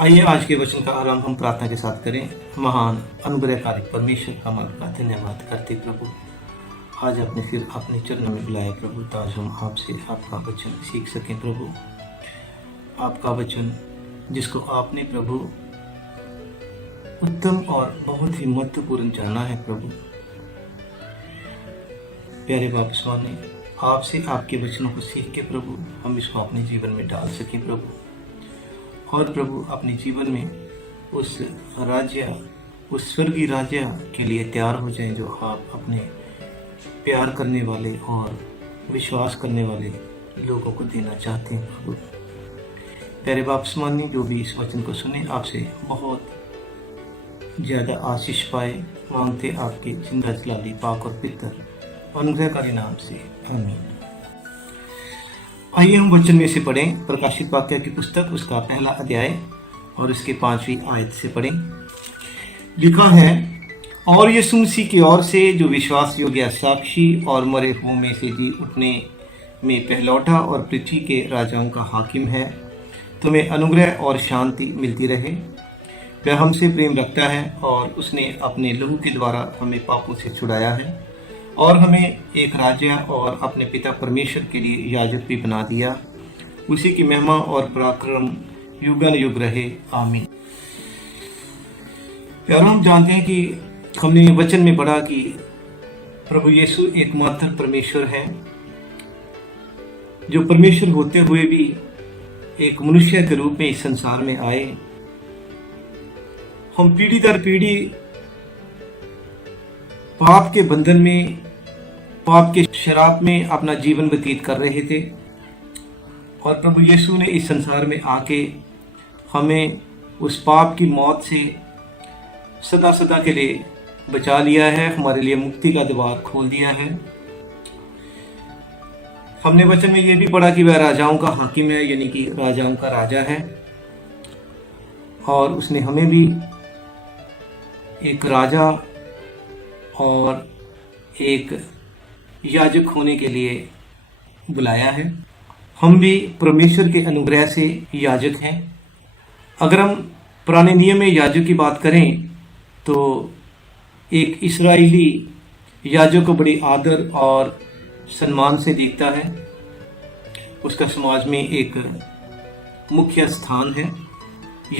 आइए आज के वचन का आरंभ हम प्रार्थना के साथ करें। महान अनुग्रहकारी परमेश्वर, हम आपका धन्यवाद करते प्रभु। आज आपने फिर अपने चरणों में बुलाया प्रभु, ताकि हम आपसे आपका वचन सीख सकें प्रभु। आपका वचन जिसको आपने प्रभु उत्तम और बहुत ही महत्वपूर्ण जाना है प्रभु। प्यारे बाप स्वामी, आपसे आपके वचनों को सीख के प्रभु हम इसको अपने जीवन में डाल सकें प्रभु, और प्रभु अपने जीवन में उस स्वर्गीय राज्य के लिए तैयार हो जाएं जो आप अपने प्यार करने वाले और विश्वास करने वाले लोगों को देना चाहते हैं प्रभु। प्यारे बाप स्वामी, जो भी इस वचन को सुने आपसे बहुत ज़्यादा आशीष पाए, मांगते आपके जिंदा जलाली पाक और पितर अनुग्रहकारी नाम से, आमीन। आइए हम वचन में से पढ़ें। प्रकाशित वाक्य की पुस्तक उसका पहला अध्याय और उसके 5वीं आयत से पढ़ें। लिखा है, और यीशु मसीह की ओर से जो विश्वास योग्य साक्षी और मरे हुओं में से जी उठने में पहलौठा और पृथ्वी के राजाओं का हाकिम है, तुम्हें अनुग्रह और शांति मिलती रहे। वह हमसे प्रेम रखता है और उसने अपने लहू के द्वारा हमें पापों से छुड़ाया है और हमें एक राजा और अपने पिता परमेश्वर के लिए याजक भी बना दिया। उसी की महिमा और पराक्रम युगन युग रहे, आमीन। प्यारों, हम जानते हैं कि हमने वचन में पढ़ा कि प्रभु यीशु एकमात्र परमेश्वर है, जो परमेश्वर होते हुए भी एक मनुष्य के रूप में इस संसार में आए। हम पीढ़ी दर पीढ़ी पाप के बंधन में, पाप के शराब में अपना जीवन व्यतीत कर रहे थे, और प्रभु यीशु ने इस संसार में आके हमें उस पाप की मौत से सदा सदा के लिए बचा लिया है, हमारे लिए मुक्ति का द्वार खोल दिया है। हमने वचन में यह भी पढ़ा कि वह राजाओं का हाकिम है, यानी कि राजाओं का राजा है, और उसने हमें भी एक राजा और एक याजक होने के लिए बुलाया है। हम भी परमेश्वर के अनुग्रह से याजक हैं। अगर हम पुराने नियम में याजक की बात करें तो एक इस्राएली याजक को बड़ी आदर और सम्मान से देखता है, उसका समाज में एक मुख्य स्थान है।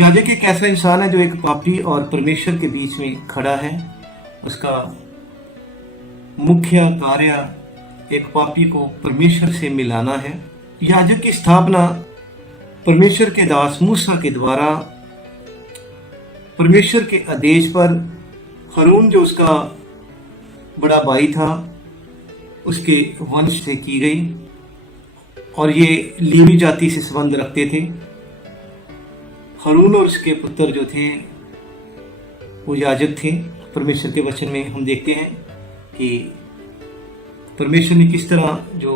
याजक एक ऐसा इंसान है जो एक पापी और परमेश्वर के बीच में खड़ा है। उसका मुख्य कार्य एक पापी को परमेश्वर से मिलाना है। याजक की स्थापना परमेश्वर के दास मूसा के द्वारा परमेश्वर के आदेश पर हारून, जो उसका बड़ा भाई था, उसके वंश से की गई, और ये लेवी जाति से संबंध रखते थे। हारून और उसके पुत्र जो थे वो याजक थे। परमेश्वर के वचन में हम देखते हैं कि परमेश्वर ने किस तरह जो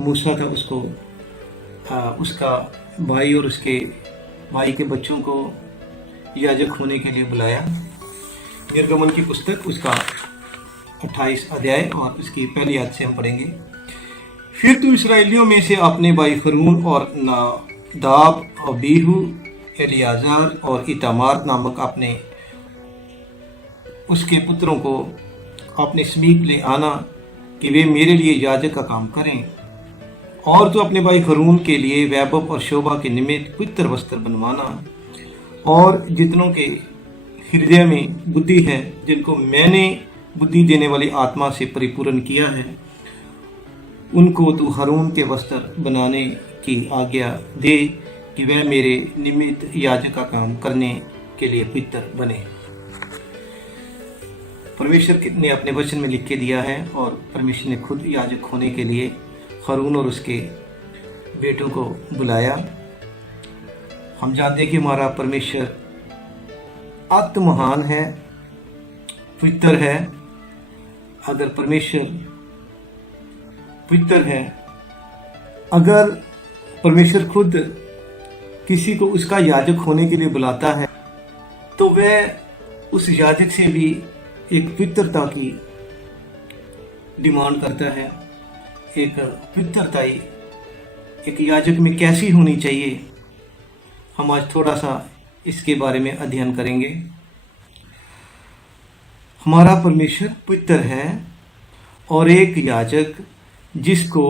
मूसा था उसको उसका भाई और उसके भाई के बच्चों को याजक होने के लिए बुलाया। निर्गमन की पुस्तक उसका 28 अध्याय और उसकी पहली आयत से हम पढ़ेंगे। फिर तू इसराइलियों में से अपने भाई हारून और नादाब, अबीहू, एलियाजार और इतामार नामक अपने उसके पुत्रों को अपने समीप ले आना कि वे मेरे लिए याजक का काम करें, और तो अपने भाई हारून के लिए वैभव और शोभा के निमित्त पवित्र वस्त्र बनवाना, और जितनों के हृदय में बुद्धि है, जिनको मैंने बुद्धि देने वाली आत्मा से परिपूर्ण किया है, उनको तू हारून के वस्त्र बनाने की आज्ञा दे कि वह मेरे निमित्त याजक का काम करने के लिए पवित्र बने। परमेश्वर ने अपने वचन में लिख के दिया है, और परमेश्वर ने खुद याजक होने के लिए हारून और उसके बेटों को बुलाया। हम जानते हैं कि हमारा परमेश्वर अति महान है, पवित्र है। अगर परमेश्वर पवित्र है, अगर परमेश्वर खुद किसी को उसका याजक होने के लिए बुलाता है, तो वह उस याजक से भी एक पवित्रता की डिमांड करता है। एक पवित्रता एक याजक में कैसी होनी चाहिए, हम आज थोड़ा सा इसके बारे में अध्ययन करेंगे। हमारा परमेश्वर पवित्र है और एक याजक जिसको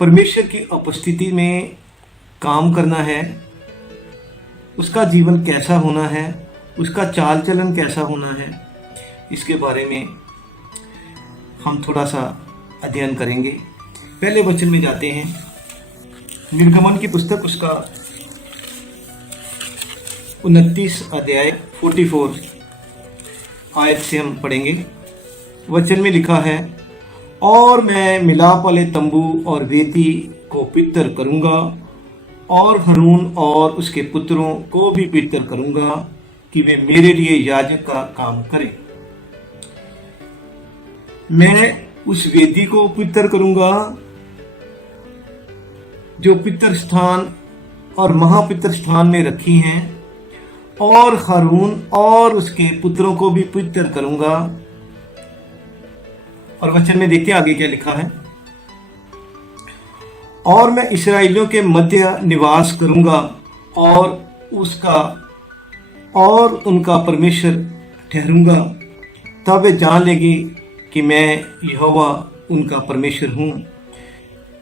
परमेश्वर की उपस्थिति में काम करना है, उसका जीवन कैसा होना है, उसका चाल चलन कैसा होना है, इसके बारे में हम थोड़ा सा अध्ययन करेंगे। पहले वचन में जाते हैं। निर्गमन की पुस्तक उसका 29 अध्याय 44 आयत से हम पढ़ेंगे। वचन में लिखा है, और मैं मिलाप वाले तंबू और वेदी को पवित्र करूंगा और हरून और उसके पुत्रों को भी पवित्र करूंगा कि वे मेरे लिए याजक का काम करें। मैं उस वेदी को पवित्र करूंगा जो पवित्र स्थान और महापवित्र स्थान में रखी हैं, और हारून और उसके पुत्रों को भी पवित्र करूंगा। और वचन में देखते हैं आगे क्या लिखा है। और मैं इस्राएलियों के मध्य निवास करूंगा और उनका परमेश्वर ठहरूंगा। तब वे जान लेंगे कि मैं यहोवा उनका परमेश्वर हूँ,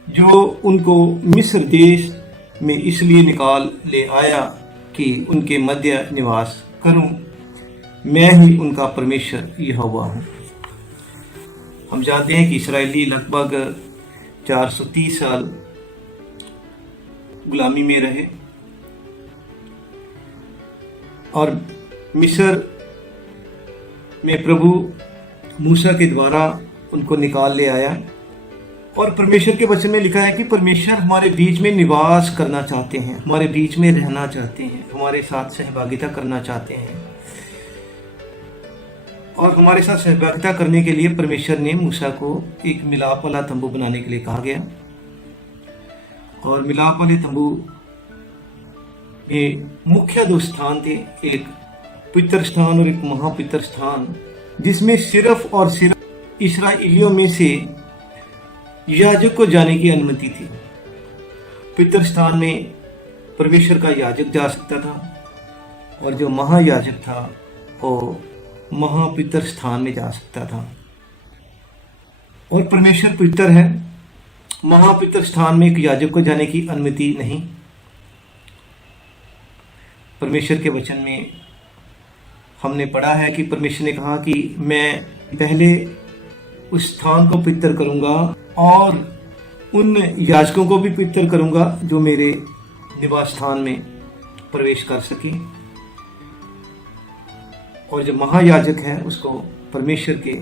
जो उनको मिस्र देश में इसलिए निकाल ले आया कि उनके मध्य निवास करूं। मैं ही उनका परमेश्वर यहोवा हूँ। हम जानते हैं कि इस्राएली लगभग 430 साल गुलामी में रहे और मिस्र में प्रभु मूसा के द्वारा उनको निकाल ले आया। और परमेश्वर के वचन में लिखा है कि परमेश्वर हमारे बीच में निवास करना चाहते हैं, हमारे बीच में रहना चाहते हैं, हमारे साथ सहभागिता करना चाहते हैं। और हमारे साथ सहभागिता करने के लिए परमेश्वर ने मूसा को एक मिलाप वाला तंबू बनाने के लिए कहा गया। और मिलाप वाले तंबू में मुख्य दो स्थान थे, एक पवित्र स्थान और एक महापवित्र स्थान, जिसमें सिर्फ और सिर्फ इस्राएलियों में से याजक को जाने की अनुमति थी। पवित्र स्थान में परमेश्वर का याजक जा सकता था और जो महायाजक था वो महापवित्र स्थान में जा सकता था। और परमेश्वर पवित्र है, महापवित्र स्थान में एक याजक को जाने की अनुमति नहीं। परमेश्वर के वचन में हमने पढ़ा है कि परमेश्वर ने कहा कि मैं पहले उस स्थान को पवित्र करूंगा और उन याजकों को भी पवित्र करूंगा जो मेरे निवास स्थान में प्रवेश कर सके। और जो महायाजक है उसको परमेश्वर के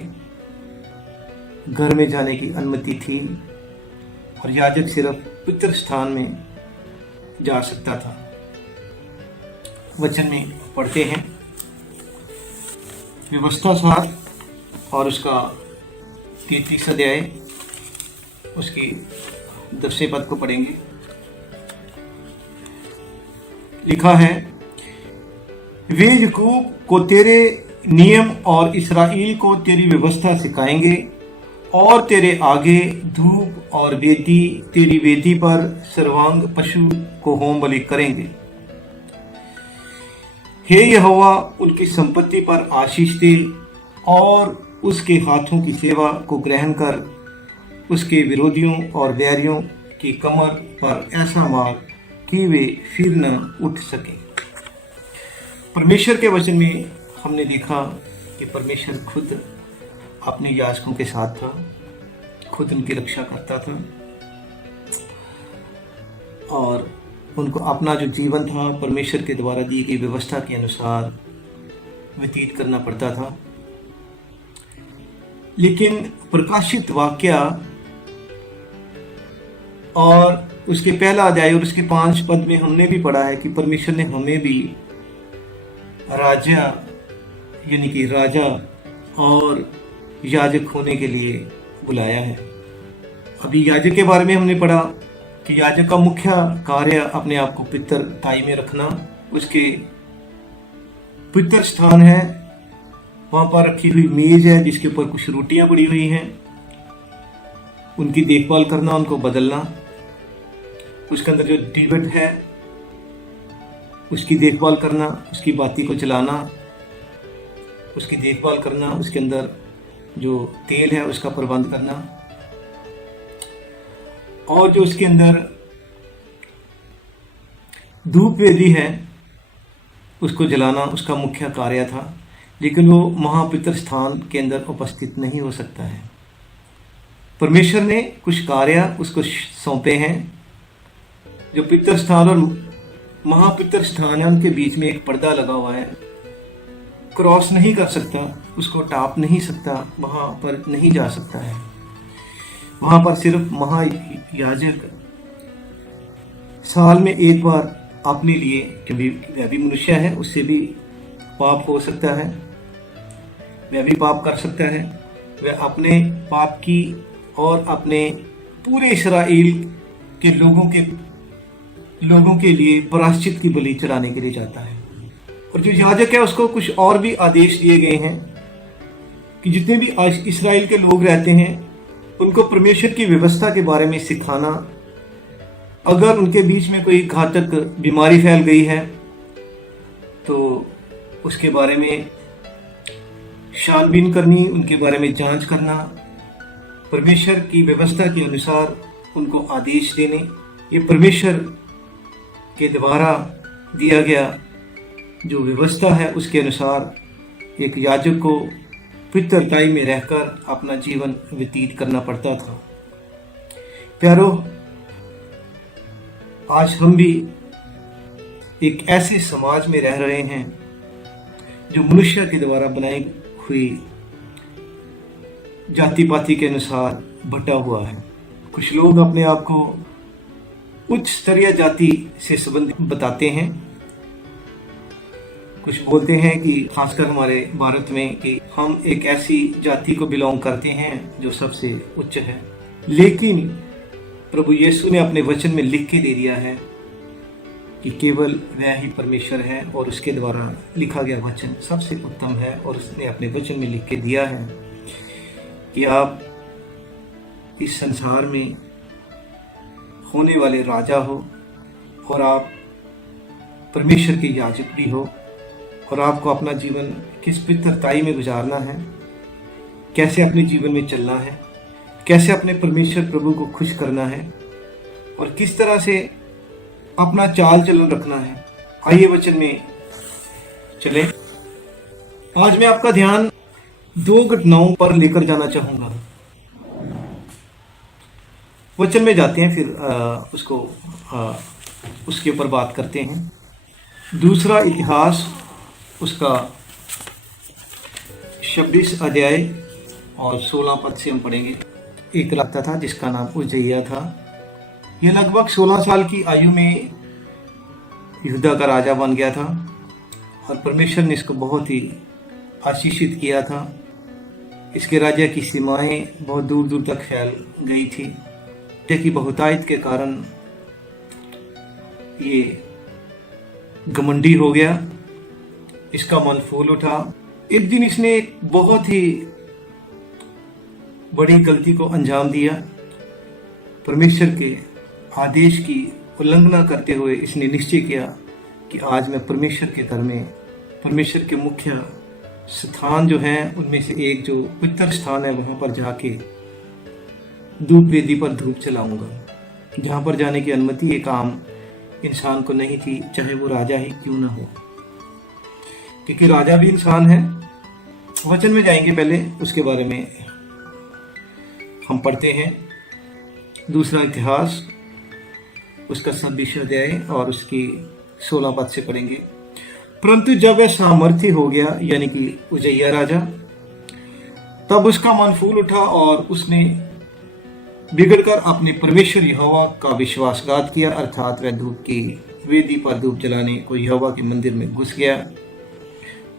घर में जाने की अनुमति थी और याजक सिर्फ पवित्र स्थान में जा सकता था। वचन में पढ़ते हैं व्यवस्था सार और उसका 33 अध्याय उसकी 10वें पद को पढ़ेंगे। लिखा है, वे याकूब को तेरे नियम और इस्राएल को तेरी व्यवस्था सिखाएंगे और तेरे आगे धूप और वेदी तेरी वेदी पर सर्वांग पशु को होम बलि करेंगे। हे यहोवा उनकी संपत्ति पर आशीष दे और उसके हाथों की सेवा को ग्रहण कर उसके विरोधियों और बैरियों की कमर पर ऐसा मार कि वे फिर न उठ सके। परमेश्वर के वचन में हमने देखा कि परमेश्वर खुद अपने याजकों के साथ था, खुद उनकी रक्षा करता था और उनको अपना जो जीवन था परमेश्वर के द्वारा दी गई व्यवस्था के अनुसार व्यतीत करना पड़ता था। लेकिन प्रकाशित वाक्य और उसके पहला अध्याय और उसके 5 पद में हमने भी पढ़ा है कि परमेश्वर ने हमें भी राजा यानी कि राजा और याजक होने के लिए बुलाया है। अभी याजक के बारे में हमने पढ़ा कि याजक का मुख्य कार्य अपने आप को पवित्रताई में रखना, उसके पवित्र स्थान है, वहां पर रखी हुई मेज है जिसके ऊपर कुछ रोटियां पड़ी हुई हैं, उनकी देखभाल करना, उनको बदलना, उसके अंदर जो डिबेट है उसकी देखभाल करना, उसकी बाती को चलाना, उसकी देखभाल करना, उसके अंदर जो तेल है उसका प्रबंध करना, और जो उसके अंदर धूप वेदी है उसको जलाना उसका मुख्य कार्य था। लेकिन वो महापवित्र स्थान के अंदर उपस्थित नहीं हो सकता है। परमेश्वर ने कुछ कार्य उसको सौंपे हैं। जो पवित्र स्थान और महापवित्र स्थान है उनके बीच में एक पर्दा लगा हुआ है। क्रॉस नहीं कर सकता, उसको टाप नहीं सकता, वहां पर नहीं जा सकता है। वहां पर सिर्फ महायाजक साल में एक बार अपने लिए, क्योंकि वह भी मनुष्य है, उससे भी पाप हो सकता है, वह भी पाप कर सकता है। वह अपने पाप की और अपने पूरे इस्राएल के लोगों के लिए प्रायश्चित की बलि चढ़ाने के लिए जाता है। और जो याजक है उसको कुछ और भी आदेश दिए गए हैं कि जितने भी आज इस्राएल के लोग रहते हैं उनको परमेश्वर की व्यवस्था के बारे में सिखाना। अगर उनके बीच में कोई घातक बीमारी फैल गई है तो उसके बारे में छानबीन करनी, उनके बारे में जांच करना, परमेश्वर की व्यवस्था के अनुसार उनको आदेश देने। ये परमेश्वर के द्वारा दिया गया जो व्यवस्था है उसके अनुसार एक याजक को पवित्रताई में रहकर अपना जीवन व्यतीत करना पड़ता था। प्यारो, आज हम भी एक ऐसे समाज में रह रहे हैं जो मनुष्य के द्वारा बनाई हुई जाति पाति के अनुसार बटा हुआ है। कुछ लोग अपने आप को उच्च स्तरीय जाति से संबंधित बताते हैं। कुछ बोलते हैं कि खासकर हमारे भारत में कि हम एक ऐसी जाति को बिलोंग करते हैं जो सबसे उच्च है। लेकिन प्रभु यीशु ने अपने वचन में लिख के दे दिया है कि केवल वह ही परमेश्वर है और उसके द्वारा लिखा गया वचन सबसे उत्तम है। और उसने अपने वचन में लिख के दिया है कि आप इस संसार में होने वाले राजा हो और आप परमेश्वर के याजक भी हो, और आपको अपना जीवन किस पवित्रताई में गुजारना है, कैसे अपने जीवन में चलना है, कैसे अपने परमेश्वर प्रभु को खुश करना है और किस तरह से अपना चाल चलन रखना है। आइए वचन में चले। आज मैं आपका ध्यान दो घटनाओं पर लेकर जाना चाहूंगा। वचन में जाते हैं, फिर उसके ऊपर बात करते हैं। दूसरा इतिहास उसका 26 अध्याय और 16 पद से हम पढ़ेंगे। एक राजा था जिसका नाम उज्जैया था। यह लगभग 16 साल की आयु में यहूदा का राजा बन गया था और परमेश्वर ने इसको बहुत ही आशीषित किया था। इसके राज्य की सीमाएं बहुत दूर दूर तक फैल गई थी। की बहुतायत के कारण ये घमंडी हो गया, इसका मन फूल उठा। एक दिन इसने एक बहुत ही बड़ी गलती को अंजाम दिया। परमेश्वर के आदेश की उल्लंघना करते हुए इसने निश्चय किया कि आज मैं परमेश्वर के घर में, परमेश्वर के मुख्य स्थान जो हैं उनमें से एक जो पवित्र स्थान है वहां पर जाके धूप वेदी पर धूप चलाऊंगा, जहां पर जाने की अनुमति एक आम इंसान को नहीं थी, चाहे वो राजा ही क्यों ना हो, क्योंकि राजा भी इंसान है। वचन में जाएंगे, पहले उसके बारे में हम पढ़ते हैं। दूसरा इतिहास उसका 26 अध्याय और उसकी 16 पद से पढ़ेंगे। परंतु जब वह सामर्थ्य हो गया, यानी कि उज्जैया राजा, तब उसका मन फूल उठा और उसने बिगड़कर अपने परमेश्वर यहोवा का विश्वासघात किया, अर्थात वह धूप की वेदी पर धूप जलाने को यहोवा के मंदिर में घुस गया।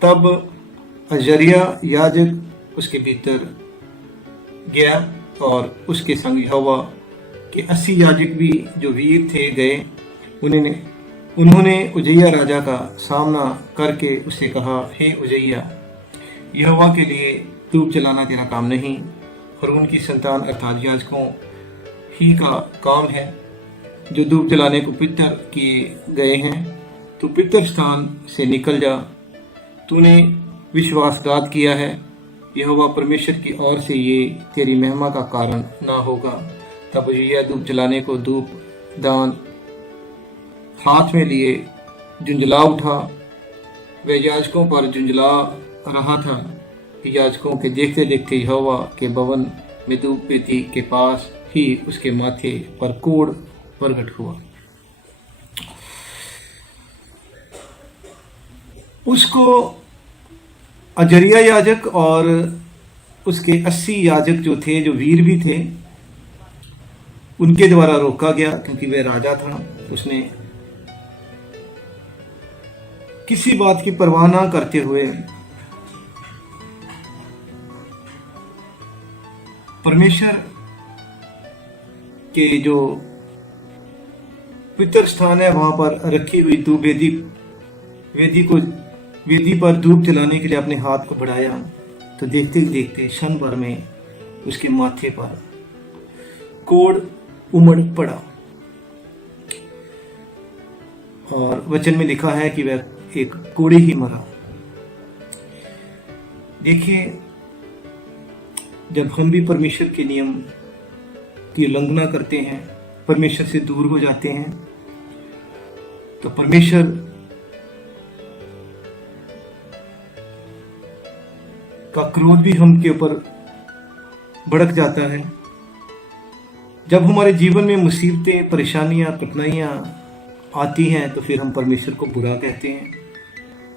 तब अजरिया याजक उसके भीतर गया और उसके संग यहोवा के 80 याजक भी जो वीर थे गए। उन्होंने उज्जैया राजा का सामना करके उससे कहा, हे उज्जैया, यहोवा के लिए धूप जलाना तेरा काम नहीं, और उनकी संतान अर्थात याजकों ही का काम है जो धूप जलाने को पवित्र किए गए हैं। तू पितर स्थान से निकल जा, तूने विश्वासघात किया है, यहोवा परमेश्वर की ओर से ये तेरी महिमा का कारण ना होगा। तब यह धूप जलाने को धूप दान हाथ में लिए झुंझला उठा। वह याजकों पर झुंझला रहा था कि याजकों के देखते देखते यहोवा के भवन में धूप वेदी के पास ही उसके माथे पर कोढ़ प्रकट हुआ। उसको अजरिया याजक और उसके 80 याजक जो थे, जो वीर भी थे, उनके द्वारा रोका गया, क्योंकि वह राजा था। उसने किसी बात की परवाह ना करते हुए परमेश्वर के जो पितर स्थान है वहां पर रखी हुई धूप वेदी पर धूप जलाने के लिए अपने हाथ को बढ़ाया, तो देखते देखते क्षण भर में उसके माथे पर कोढ़ उमड़ पड़ा। और वचन में लिखा है कि वह एक कोढ़ी ही मरा। देखिए, जब हम भी परमेश्वर के नियम की उल्लंघना करते हैं, परमेश्वर से दूर हो जाते हैं, तो परमेश्वर का क्रोध भी हम के ऊपर भड़क जाता है। जब हमारे जीवन में मुसीबतें, परेशानियां, कठिनाइयां आती हैं, तो फिर हम परमेश्वर को बुरा कहते हैं।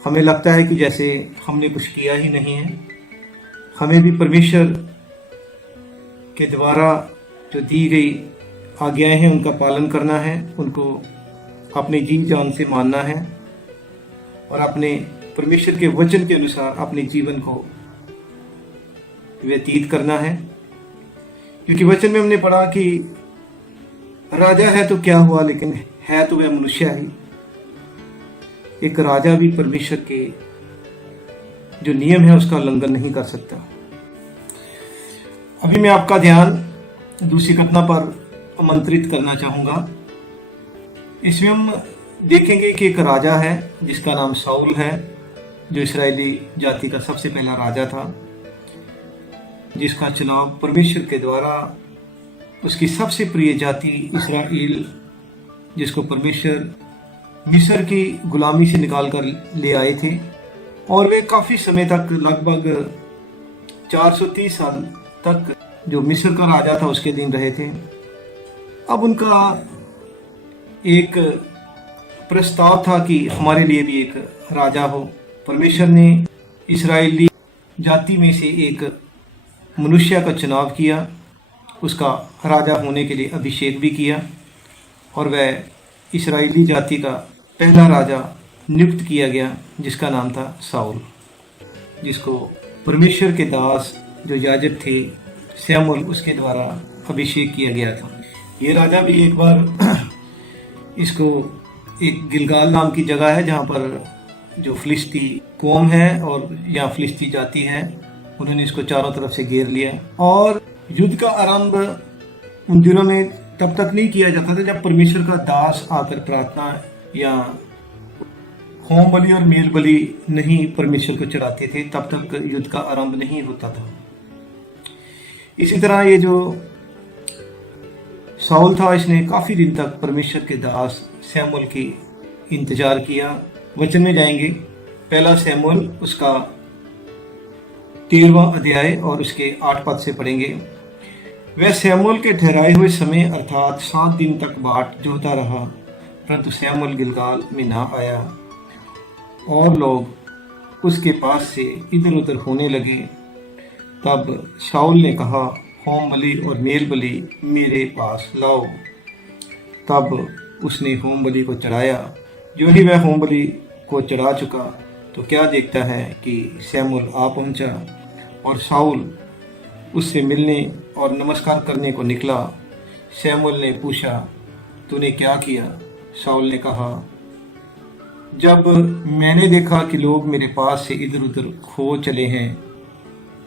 हमें लगता है कि जैसे हमने कुछ किया ही नहीं है। हमें भी परमेश्वर के द्वारा जो दी गई आज्ञाएं हैं उनका पालन करना है, उनको अपने जी जान से मानना है और अपने परमेश्वर के वचन के अनुसार अपने जीवन को व्यतीत करना है। क्योंकि वचन में हमने पढ़ा कि राजा है तो क्या हुआ, लेकिन है तो वह मनुष्य ही। एक राजा भी परमेश्वर के जो नियम है उसका उल्लंघन नहीं कर सकता। अभी मैं आपका ध्यान दूसरी घटना पर आमंत्रित करना चाहूंगा। इसमें हम देखेंगे कि एक राजा है जिसका नाम शाऊल है, जो इस्राएली जाति का सबसे पहला राजा था, जिसका चुनाव परमेश्वर के द्वारा उसकी सबसे प्रिय जाति इस्राएल, जिसको परमेश्वर मिस्र की गुलामी से निकाल कर ले आए थे, और वे काफ़ी समय तक, लगभग 430 साल तक जो मिस्र का राजा था उसके दिन रहे थे। अब उनका एक प्रस्ताव था कि हमारे लिए भी एक राजा हो। परमेश्वर ने इस्राएली जाति में से एक मनुष्य का चुनाव किया, उसका राजा होने के लिए अभिषेक भी किया, और वह इस्राएली जाति का पहला राजा नियुक्त किया गया, जिसका नाम था शाऊल, जिसको परमेश्वर के दास जो याजक थे शमूएल, उसके द्वारा अभिषेक किया गया था। ये राजा भी एक बार इसको एक गिलगाल नाम की जगह है जहाँ पर जो फिलिस्ती कौम है और यहाँ फिलिस्ती जाति है, उन्होंने इसको चारों तरफ से घेर लिया। और युद्ध का आरंभ उन दिनों में तब तक नहीं किया जाता था जब परमेश्वर का दास आकर प्रार्थना या होम बलि और मेल बलि नहीं परमेश्वर को चढ़ाते थे, तब तक युद्ध का आरंभ नहीं होता था। इसी तरह ये जो शाऊल था, इसने काफी दिन तक परमेश्वर के दास शमूएल की इंतजार किया। वचन में जाएंगे, पहला शमूएल उसका 13वां अध्याय और उसके 8 पद से पढ़ेंगे। वह शमूएल के ठहराए हुए समय अर्थात 7 दिन तक बाट जोहता रहा, परंतु शमूएल गिलगाल में ना आया, और लोग उसके पास से इधर उधर होने लगे। तब शाऊल ने कहा, होम बलि और मेल बलि मेरे पास लाओ। तब उसने होम बलि को चढ़ाया। जो ही वह होम बलि को चढ़ा चुका, तो क्या देखता है कि शमूएल आ पहुंचा, और शाऊल उससे मिलने और नमस्कार करने को निकला। शमूएल ने पूछा, तूने क्या किया? शाऊल ने कहा, जब मैंने देखा कि लोग मेरे पास से इधर उधर खो चले हैं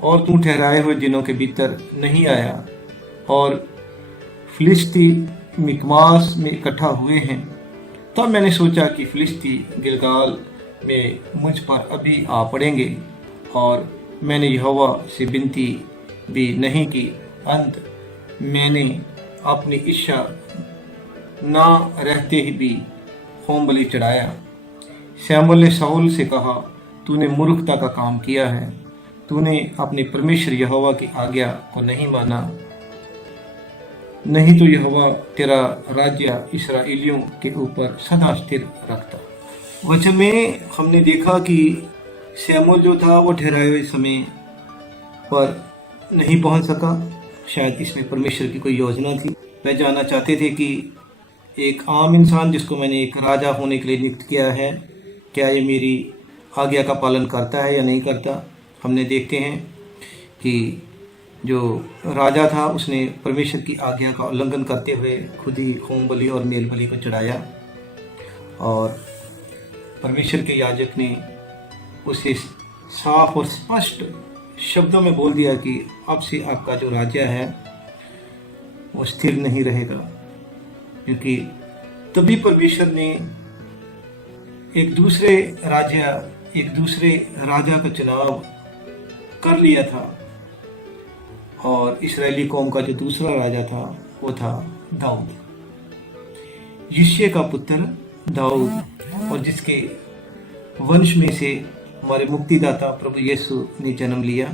और तू ठहराए हुए दिनों के भीतर नहीं आया, और फिलिस्ती मिकमास में इकट्ठा हुए हैं, तब मैंने सोचा कि फिलिस्ती गिलगाल में मुझ पर अभी आ पड़ेंगे, और मैंने यहोवा से विनती भी नहीं की। अंत मैंने अपनी इच्छा ना रहते ही भी होम बलि चढ़ाया। शमूएल ने शाऊल से कहा, तूने मूर्खता का काम किया है, तूने अपने परमेश्वर यहोवा की आज्ञा को नहीं माना, नहीं तो यहोवा तेरा राज्य इस्राएलियों के ऊपर सदा स्थिर रखता। वचन में हमने देखा कि शमूएल जो था वो ठहराए हुए समय पर नहीं पहुंच सका। शायद इसमें परमेश्वर की कोई योजना थी। वह जानना चाहते थे कि एक आम इंसान जिसको मैंने एक राजा होने के लिए नियुक्त किया है, क्या ये मेरी आज्ञा का पालन करता है या नहीं करता। हमने देखते हैं कि जो राजा था उसने परमेश्वर की आज्ञा का उल्लंघन करते हुए खुद ही होम बलि और मेल बलि को चढ़ाया, और परमेश्वर के याजक ने उसे साफ और स्पष्ट शब्दों में बोल दिया कि अब से आपका जो राज्य है वो स्थिर नहीं रहेगा, क्योंकि तभी परमेश्वर ने एक दूसरे राजा का चुनाव कर लिया था, और इस्राएली कौम का जो दूसरा राजा था वो था दाऊद, यिशै का पुत्र दाऊद, और जिसके वंश में से हमारे मुक्तिदाता प्रभु यीशु ने जन्म लिया,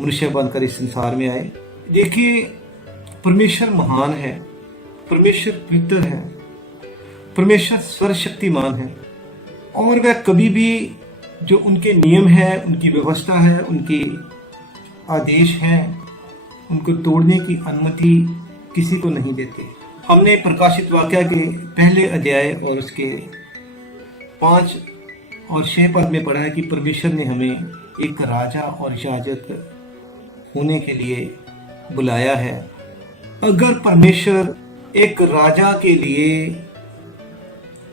मनुष्य बनकर इस संसार में आए। देखिए, परमेश्वर महान है, परमेश्वर पवित्र है, परमेश्वर सर्वशक्तिमान है, और वह कभी भी जो उनके नियम है, उनकी व्यवस्था है, उनके आदेश हैं, उनको तोड़ने की अनुमति किसी को नहीं देते। हमने प्रकाशित वाक्य के पहले अध्याय और उसके 5 और 6 पद में पढ़ा है कि परमेश्वर ने हमें एक राजा और याजक होने के लिए बुलाया है। अगर परमेश्वर एक राजा के लिए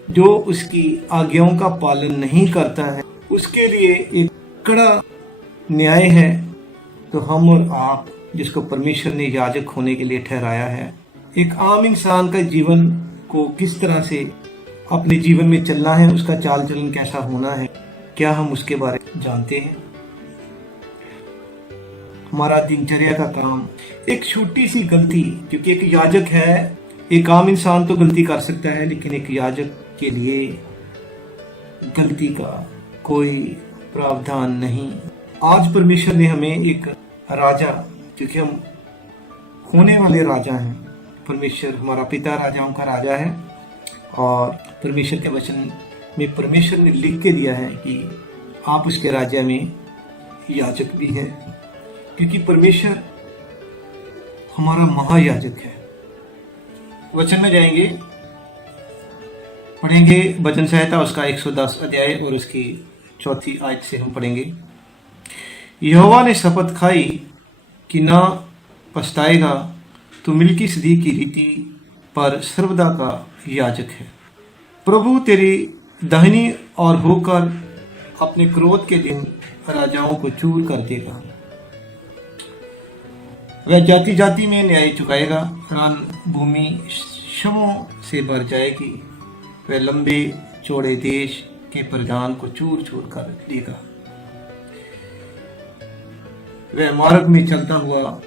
जो उसकी आज्ञाओं का पालन नहीं करता है, उसके लिए एक कड़ा न्याय है, तो हम और आप जिसको परमेश्वर ने याजक होने के लिए ठहराया है, एक आम इंसान का जीवन को किस तरह से अपने जीवन में चलना है, उसका चाल चलन कैसा होना है, क्या हम उसके बारे में जानते हैं। हमारा दिनचर्या का काम, एक छोटी सी गलती, क्योंकि एक याजक है, एक आम इंसान तो गलती कर सकता है, लेकिन एक याजक के लिए गलती का कोई प्रावधान नहीं। आज परमेश्वर ने हमें एक राजा, क्योंकि हम होने वाले राजा हैं, परमेश्वर हमारा पिता राजाओं का राजा है, और परमेश्वर के वचन में परमेश्वर ने लिख के दिया है कि आप उसके राज्य में याजक भी हैं, क्योंकि परमेश्वर हमारा महायाजक है। वचन में जाएंगे, पढ़ेंगे वचन संहिता उसका 110 अध्याय और उसकी 4 आयत से हम पढ़ेंगे। यहोवा ने शपथ खाई कि ना पछताएगा, तो मिल्कीसदीक की रीति पर सर्वदा का याजक है। प्रभु तेरी दाहिनी ओर होकर अपने क्रोध के दिन राजाओं को चूर कर देगा। वह जाति जाति में न्याय चुकाएगा, रण भूमि शवों से भर जाएगी। वह लंबे चौड़े देश के प्रधान को चूर चूर कर देगा। वह मार्ग में चलता हुआ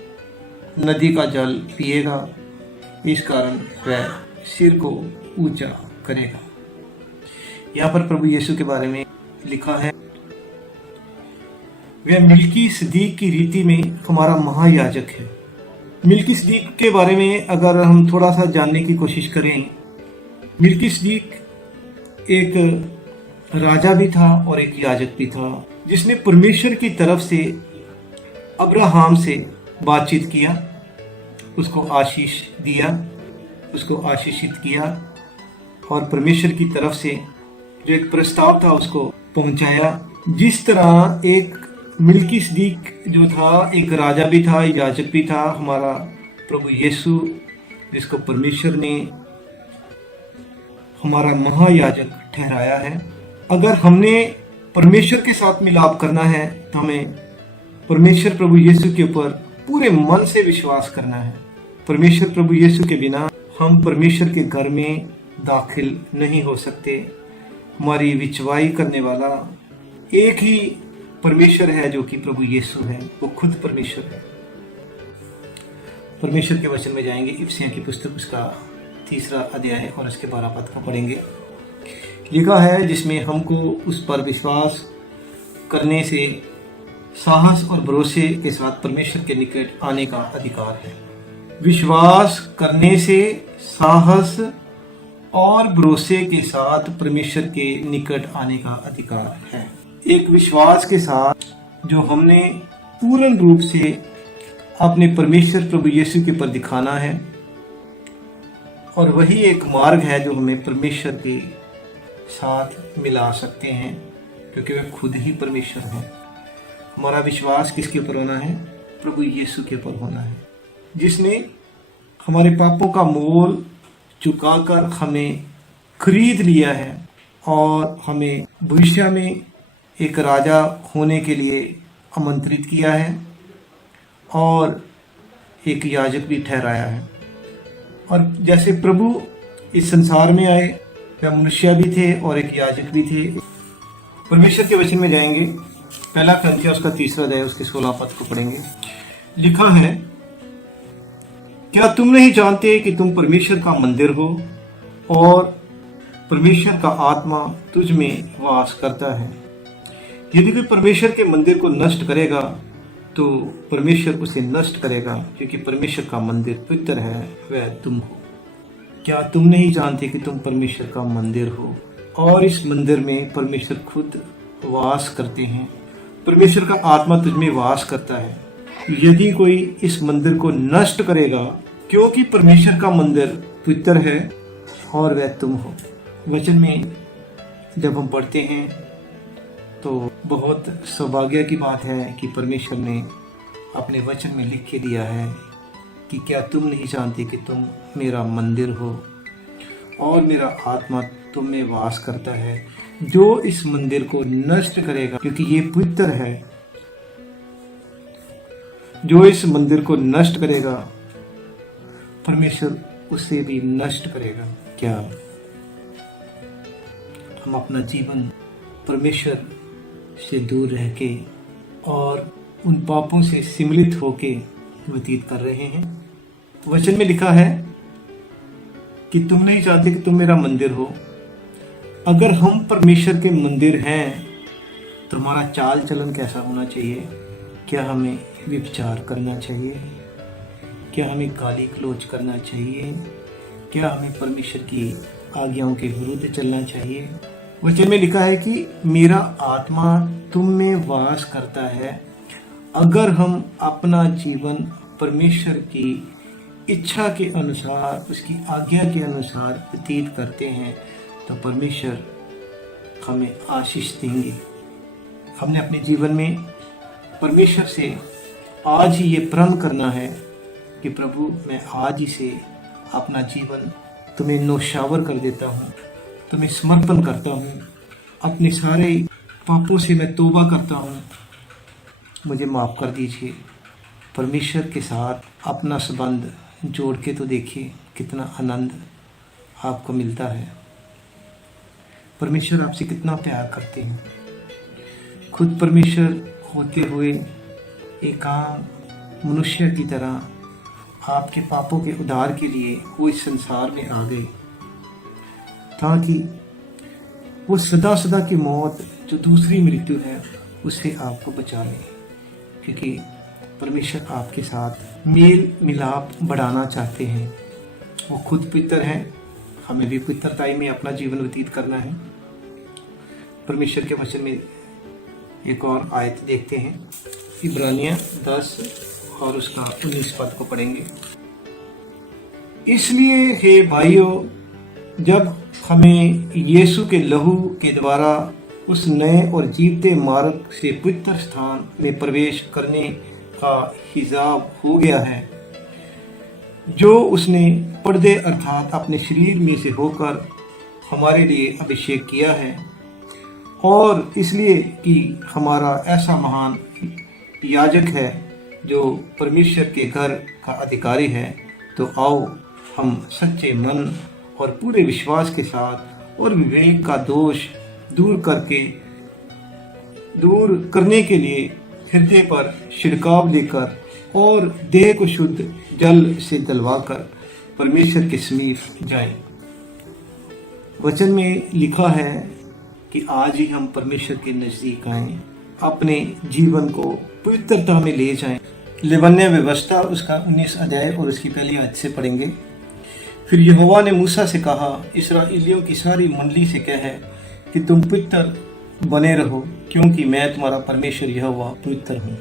नदी का जल पिएगा, इस कारण वह सिर को ऊंचा करेगा। यहाँ पर प्रभु यीशु के बारे में लिखा है, वह मिल्कीसदीक की रीति में हमारा महायाजक है। मिल्कीसदीक के बारे में अगर हम थोड़ा सा जानने की कोशिश करें, मिल्कीसदीक एक राजा भी था और एक याजक भी था, जिसने परमेश्वर की तरफ से अब्राहम से बातचीत किया, उसको आशीष दिया, उसको आशीषित किया, और परमेश्वर की तरफ से जो एक प्रस्ताव था उसको पहुंचाया। जिस तरह एक मिल्कीसदीक जो था, एक राजा भी था, याजक भी था, हमारा प्रभु यीशु जिसको परमेश्वर ने हमारा महायाजक ठहराया है। अगर हमने परमेश्वर के साथ मिलाप करना है तो हमें परमेश्वर प्रभु यीशु के ऊपर पूरे मन से विश्वास करना है। परमेश्वर प्रभु यीशु के बिना हम परमेश्वर के घर में दाखिल नहीं हो सकते। हमारी विचवाई करने वाला एक ही परमेश्वर है जो कि प्रभु यीशु है, वो खुद परमेश्वर है। परमेश्वर के वचन में जाएंगे, इफिसियों की पुस्तक उसका 3 अध्याय और उसके 12 पद को पढ़ेंगे। लिखा है, जिसमें हमको उस पर विश्वास करने से साहस और भरोसे के साथ परमेश्वर के निकट आने का अधिकार है। विश्वास करने से साहस और भरोसे के साथ परमेश्वर के निकट आने का अधिकार है। एक विश्वास के साथ जो हमने पूर्ण रूप से अपने परमेश्वर प्रभु यीशु के पर दिखाना है, और वही एक मार्ग है जो हमें परमेश्वर के साथ मिला सकते हैं, क्योंकि वह खुद ही परमेश्वर है। हमारा विश्वास किसके ऊपर होना है? प्रभु यीशु के ऊपर होना है, जिसने हमारे पापों का मोल चुकाकर हमें खरीद लिया है और हमें भविष्य में एक राजा होने के लिए आमंत्रित किया है और एक याजक भी ठहराया है। और जैसे प्रभु इस संसार में आए, वह मनुष्य भी थे और एक याजक भी थे। परमेश्वर के वचन में जाएंगे, 1 कुरिन्थियों उसका 3 अध्याय उसके 16 पद को पढ़ेंगे। लिखा है, क्या तुम नहीं जानते कि तुम परमेश्वर का मंदिर हो और परमेश्वर का आत्मा तुझ में वास करता है? यदि कोई परमेश्वर के मंदिर को नष्ट करेगा तो परमेश्वर उसे नष्ट करेगा, क्योंकि परमेश्वर का मंदिर पवित्र है, वह तुम हो। क्या तुम नहीं जानते कि तुम परमेश्वर का मंदिर हो और इस मंदिर में परमेश्वर खुद वास करते हैं? परमेश्वर का आत्मा तुझ में वास करता है। यदि कोई इस मंदिर को नष्ट करेगा, क्योंकि परमेश्वर का मंदिर पवित्र है और वह तुम हो। वचन में जब हम पढ़ते हैं तो बहुत सौभाग्य की बात है कि परमेश्वर ने अपने वचन में लिख के दिया है कि क्या तुम नहीं जानते कि तुम मेरा मंदिर हो और मेरा आत्मा तुम में वास करता है। जो इस मंदिर को नष्ट करेगा, क्योंकि ये पवित्र है, जो इस मंदिर को नष्ट करेगा परमेश्वर उसे भी नष्ट करेगा। क्या हम अपना जीवन परमेश्वर से दूर रह के और उन पापों से सम्मिलित होके व्यतीत कर रहे हैं? वचन में लिखा है कि तुम नहीं चाहते कि तुम मेरा मंदिर हो। अगर हम परमेश्वर के मंदिर हैं तो हमारा चाल चलन कैसा होना चाहिए? क्या हमें व्यभिचार करना चाहिए? क्या हमें गाली गलौज करना चाहिए? क्या हमें परमेश्वर की आज्ञाओं के विरुद्ध चलना चाहिए? वचन में लिखा है कि मेरा आत्मा तुम में वास करता है। अगर हम अपना जीवन परमेश्वर की इच्छा के अनुसार, उसकी आज्ञा के अनुसार व्यतीत करते हैं तो परमेश्वर हमें आशीष देंगे। हमने अपने जीवन में परमेश्वर से आज ही ये प्रण करना है कि प्रभु, मैं आज ही से अपना जीवन तुम्हें नौशावर कर देता हूँ, तुम्हें समर्पण करता हूँ, अपने सारे पापों से मैं तौबा करता हूँ, मुझे माफ़ कर दीजिए। परमेश्वर के साथ अपना संबंध जोड़ के तो देखिए कितना आनंद आपको मिलता है। परमेश्वर आपसे कितना प्यार करते हैं। खुद परमेश्वर होते हुए एक आम मनुष्य की तरह आपके पापों के उद्धार के लिए वो इस संसार में आ गए, ताकि वो सदा सदा की मौत जो दूसरी मृत्यु है उससे आपको बचा ले। क्योंकि परमेश्वर आपके साथ मेल मिलाप बढ़ाना चाहते हैं। वो खुद पवित्र हैं, हमें भी पवित्रताई में अपना जीवन व्यतीत करना है। परमेश्वर के वचन में एक और आयत देखते हैं, इब्रानियां 10 और उसका 19 पद को पढ़ेंगे। इसलिए हे भाइयों, जब हमें यीशु के लहू के द्वारा उस नए और जीवते मार्ग से पवित्र स्थान में प्रवेश करने का हिजाब हो गया है, जो उसने पर्दे अर्थात अपने शरीर में से होकर हमारे लिए अभिषेक किया है, और इसलिए कि हमारा ऐसा महान याजक है जो परमेश्वर के घर का अधिकारी है, तो आओ हम सच्चे मन और पूरे विश्वास के साथ और विवेक का दोष दूर करने के लिए हृदय पर छिड़काव देकर और देह को शुद्ध जल से दलवाकर परमेश्वर के समीप जाएं। वचन में लिखा है कि आज ही हम परमेश्वर के नजदीक आएं, अपने जीवन को पवित्रता में ले जाएं। लेवन्य व्यवस्था उसका 19 अध्याय और उसकी पहली आयत से पढ़ेंगे। फिर यहोवा ने मूसा से कहा, इस्राएलियों की सारी मंडली से कह कि तुम पवित्र बने रहो, क्योंकि मैं तुम्हारा परमेश्वर यहोवा पवित्र हूँ।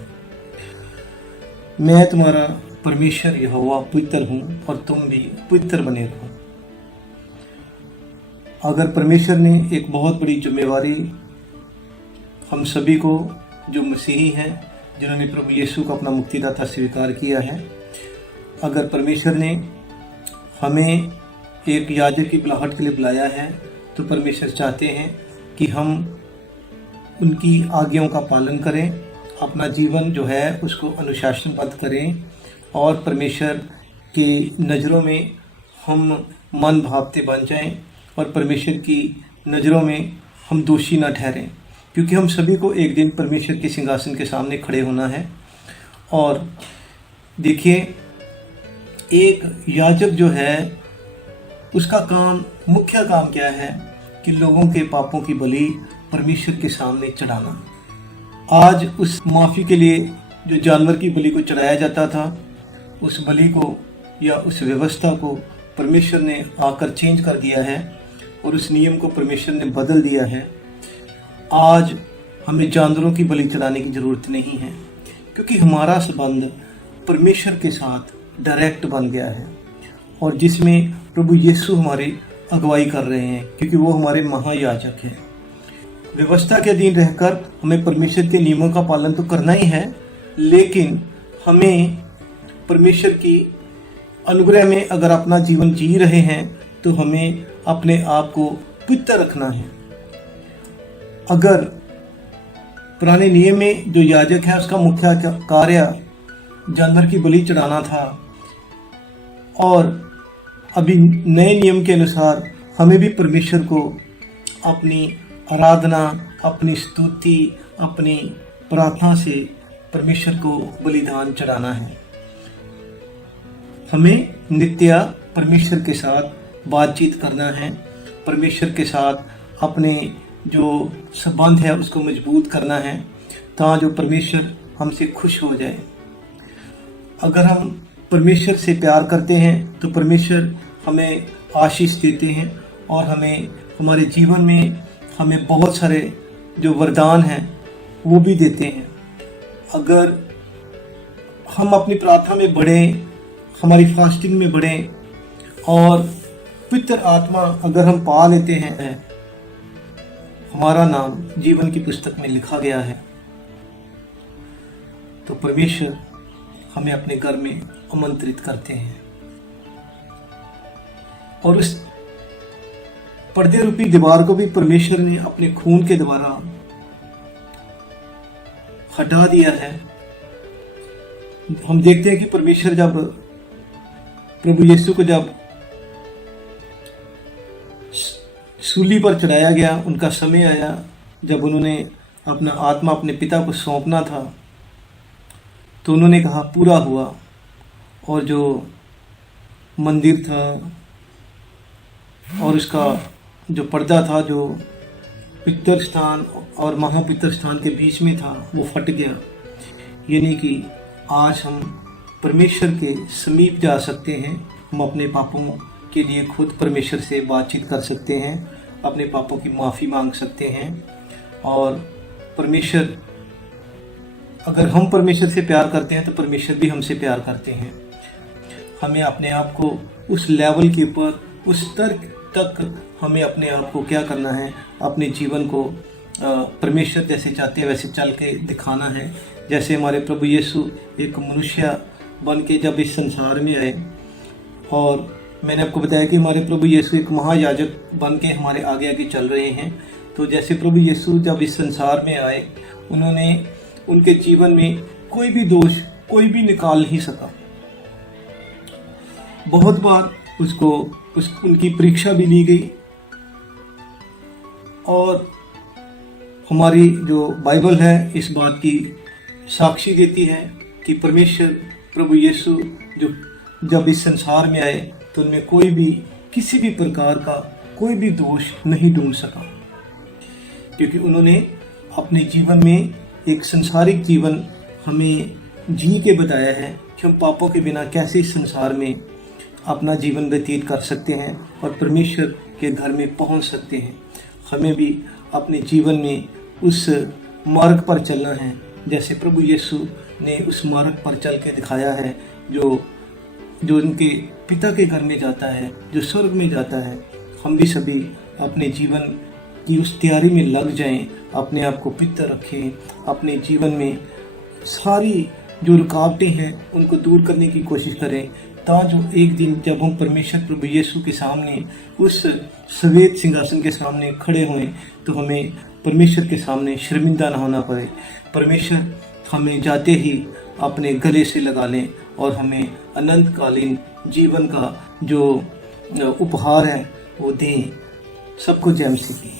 मैं तुम्हारा परमेश्वर यहोवा पवित्र हूँ और तुम भी पवित्र बने रहो। अगर परमेश्वर ने एक बहुत बड़ी जिम्मेवारी हम सभी को जो मसीही हैं, जिन्होंने प्रभु यीशु को अपना मुक्तिदाता स्वीकार किया है, अगर परमेश्वर ने हमें एक याजक की बुलाहट के लिए बुलाया है, तो परमेश्वर चाहते हैं कि हम उनकी आज्ञाओं का पालन करें, अपना जीवन जो है उसको अनुशासनबद्ध करें और परमेश्वर की नज़रों में हम मन भावते बन जाएं और परमेश्वर की नज़रों में हम दोषी न ठहरें, क्योंकि हम सभी को एक दिन परमेश्वर के सिंहासन के सामने खड़े होना है। और देखिए, एक याजक जो है उसका मुख्य काम क्या है कि लोगों के पापों की बलि परमेश्वर के सामने चढ़ाना। आज उस माफ़ी के लिए जो जानवर की बलि को चढ़ाया जाता था, उस बलि को या उस व्यवस्था को परमेश्वर ने आकर चेंज कर दिया है और उस नियम को परमेश्वर ने बदल दिया है। आज हमें जानवरों की बलि चढ़ाने की ज़रूरत नहीं है, क्योंकि हमारा संबंध परमेश्वर के साथ डायरेक्ट बन गया है और जिसमें प्रभु यीशु हमारी अगुवाई कर रहे हैं, क्योंकि वो हमारे महायाजक हैं। व्यवस्था के अधीन रहकर हमें परमेश्वर के नियमों का पालन तो करना ही है, लेकिन हमें परमेश्वर की अनुग्रह में अगर अपना जीवन जी रहे हैं तो हमें अपने आप को पवित्र रखना है। अगर पुराने नियम में जो याजक है उसका मुख्य कार्य जानवर की बलि चढ़ाना था, और अभी नए नियम के अनुसार हमें भी परमेश्वर को अपनी आराधना, अपनी स्तुति, अपनी प्रार्थना से परमेश्वर को बलिदान चढ़ाना है। हमें नित्य परमेश्वर के साथ बातचीत करना है, परमेश्वर के साथ अपने जो संबंध है उसको मजबूत करना है, ताकि जो परमेश्वर हमसे खुश हो जाए। अगर हम परमेश्वर से प्यार करते हैं तो परमेश्वर हमें आशीष देते हैं और हमें हमारे जीवन में हमें बहुत सारे जो वरदान हैं वो भी देते हैं। अगर हम अपनी प्रार्थना में बढ़ें, हमारी फास्टिंग में बढ़ें और पवित्र आत्मा अगर हम पा लेते हैं, हमारा नाम जीवन की पुस्तक में लिखा गया है, तो परमेश्वर हमें अपने घर में आमंत्रित करते हैं और उस पर्दे रूपी दीवार को भी परमेश्वर ने अपने खून के द्वारा हटा दिया है। हम देखते हैं कि परमेश्वर जब प्रभु यीशु को जब सूली पर चढ़ाया गया, उनका समय आया जब उन्होंने अपना आत्मा अपने पिता को सौंपना था, तो उन्होंने कहा पूरा हुआ। और जो मंदिर था और उसका जो पर्दा था जो पितर स्थान और महापितर स्थान के बीच में था वो फट गया। यानी कि आज हम परमेश्वर के समीप जा सकते हैं, हम अपने पापों के लिए खुद परमेश्वर से बातचीत कर सकते हैं, अपने पापों की माफ़ी मांग सकते हैं। और परमेश्वर, अगर हम परमेश्वर से प्यार करते हैं तो परमेश्वर भी हमसे प्यार करते हैं। हमें अपने आप को उस लेवल के ऊपर, उस स्तर तक हमें अपने आप को क्या करना है, अपने जीवन को परमेश्वर जैसे चाहते हैं वैसे चल के दिखाना है। जैसे हमारे प्रभु यीशु एक मनुष्य बन के जब इस संसार में आए, और मैंने आपको बताया कि हमारे प्रभु यीशु एक महायाजक बन के हमारे आगे आगे चल रहे हैं। तो जैसे प्रभु यीशु जब इस संसार में आए, उन्होंने उनके जीवन में कोई भी दोष कोई भी निकाल नहीं सका। बहुत बार उसको उनकी परीक्षा भी ली गई। और हमारी जो बाइबल है इस बात की साक्षी देती है कि परमेश्वर प्रभु यीशु जो जब इस संसार में आए तो उनमें कोई भी किसी भी प्रकार का कोई भी दोष नहीं ढूंढ सका, क्योंकि उन्होंने अपने जीवन में एक संसारिक जीवन हमें जी के बताया है कि हम पापों के बिना कैसे इस संसार में अपना जीवन व्यतीत कर सकते हैं और परमेश्वर के घर में पहुंच सकते हैं। हमें भी अपने जीवन में उस मार्ग पर चलना है जैसे प्रभु यीशु ने उस मार्ग पर चल के दिखाया है, जो उनके पिता के घर में जाता है, जो स्वर्ग में जाता है। हम भी सभी अपने जीवन की उस तैयारी में लग जाएं, अपने आप को पवित्र रखें, अपने जीवन में सारी जो रुकावटें हैं उनको दूर करने की कोशिश करें, ताकि जो एक दिन जब हम परमेश्वर प्रभु यीशु के सामने उस सफेद सिंहासन के सामने खड़े हों तो हमें परमेश्वर के सामने शर्मिंदा ना होना पड़े। परमेश्वर हमें जाते ही अपने गले से लगा लें और हमें अनंतकालीन जीवन का जो उपहार है वो दें। सबको जय मसीह की।